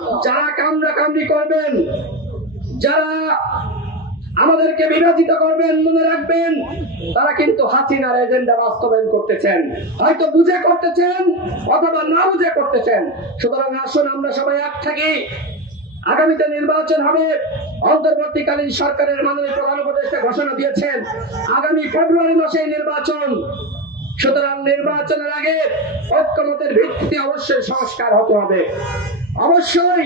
যারা কামড়া কামড়ি করবেন, যারা আমাদেরকে বিভাজিত করবেন, মনে রাখবেন তারা কিন্তু হাসিনার এজেন্ডা বাস্তবায়ন করতেছেন, হয়তো বুঝে করতেছেন অথবা না বুঝে করতেছেন। সুতরাং আসুন আমরা সবাই এক থাকি। আগামীতে নির্বাচন হবে। অন্তর্বর্তীকালীন সরকারের মাননীয় প্রধান উপদেষ্টা ঘোষণা দিয়েছেন আগামী ফেব্রুয়ারি মাসে নির্বাচন। সুতরাং নির্বাচনের আগে ঐক্যমতের ভিত্তিতে অবশ্যই সংস্কার হতে হবে। অবশ্যই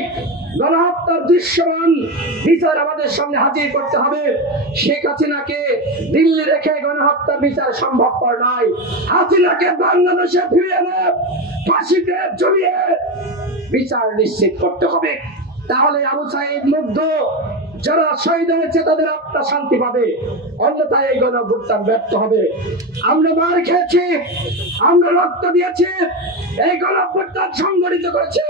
গণহত্যার দৃশ্যমান বিচার আমাদের সামনে হাজির করতে হবে। শেখ হাসিনাকে দিল্লি রেখে গণহত্যার বিচার সম্ভবপর নয়। হাসিনাকে বাংলাদেশে ফিরিয়ে এনে ফাঁসিতে ঝুলিয়ে বিচার নিশ্চিত করতে হবে। তাহলে আবু সাঈদ মুগ্ধ যারা শহীদ হয়েছে তাদের আত্মা শান্তি পাবে, অন্যথায় এই গণঅভ্যুত্থান ব্যর্থ হবে। আমরা মার খেয়েছি, আমরা রক্ত দিয়েছি, এই গণঅভ্যুত্থান সংগঠিত করেছি।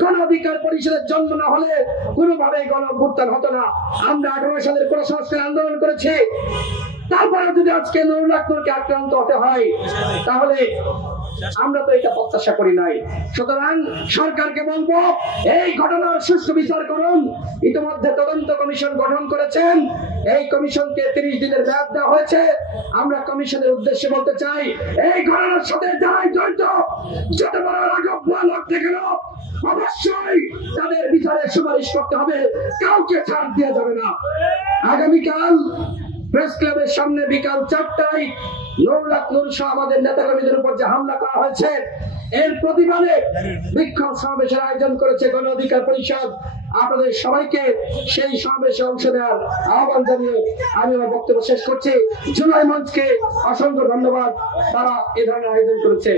গণ অধিকার পরিষদের জন্ম না হলে কোনোভাবে গণঅভ্যুত্থান হতো না। আমরা 18 সালের প্রশাসন আন্দোলন করেছি, তারপরে যদি আজকে নুরুল আকমলকে আক্রান্ত হতে হয় তাহলে আমরা তো এটা প্রত্যাশা করি নাই। সুতরাং সরকারকে বলবো এই ঘটনার সুষ্ঠু বিচার করুন। ইতিমধ্যে তদন্ত কমিশন গঠন করেছেন, এই কমিশনকে 30 দিনের মেয়াদ দেওয়া হয়েছে। আমরা কমিশনের উদ্দেশ্যে বলতে চাই এই ঘটনার সাথে যারাই জড়িত, যত বড় রাঘব লোক থেকে অবশ্যই তাদের বিচারের সুপারিশ করতে হবে, কাউকে ছাড় দেওয়া যাবে না। আগামীকাল প্রেস ক্লাবের সামনে বিকাল 4টায় নুরুল আকমল সহ আমাদের নেতাকর্মীদের উপর যে হামলা করা হয়েছে এর প্রতিবাদে বিক্ষোভ সমাবেশের আয়োজন করেছে গণ অধিকার পরিষদ। আপনাদের সবাইকে সেই সমাবেশে অংশ নেওয়ার আহ্বান জানিয়ে আমি আমার বক্তব্য শেষ করছি। জুলাই মঞ্চকে অসংখ্য ধন্যবাদ, তারা এ ধরনের আয়োজন করেছে।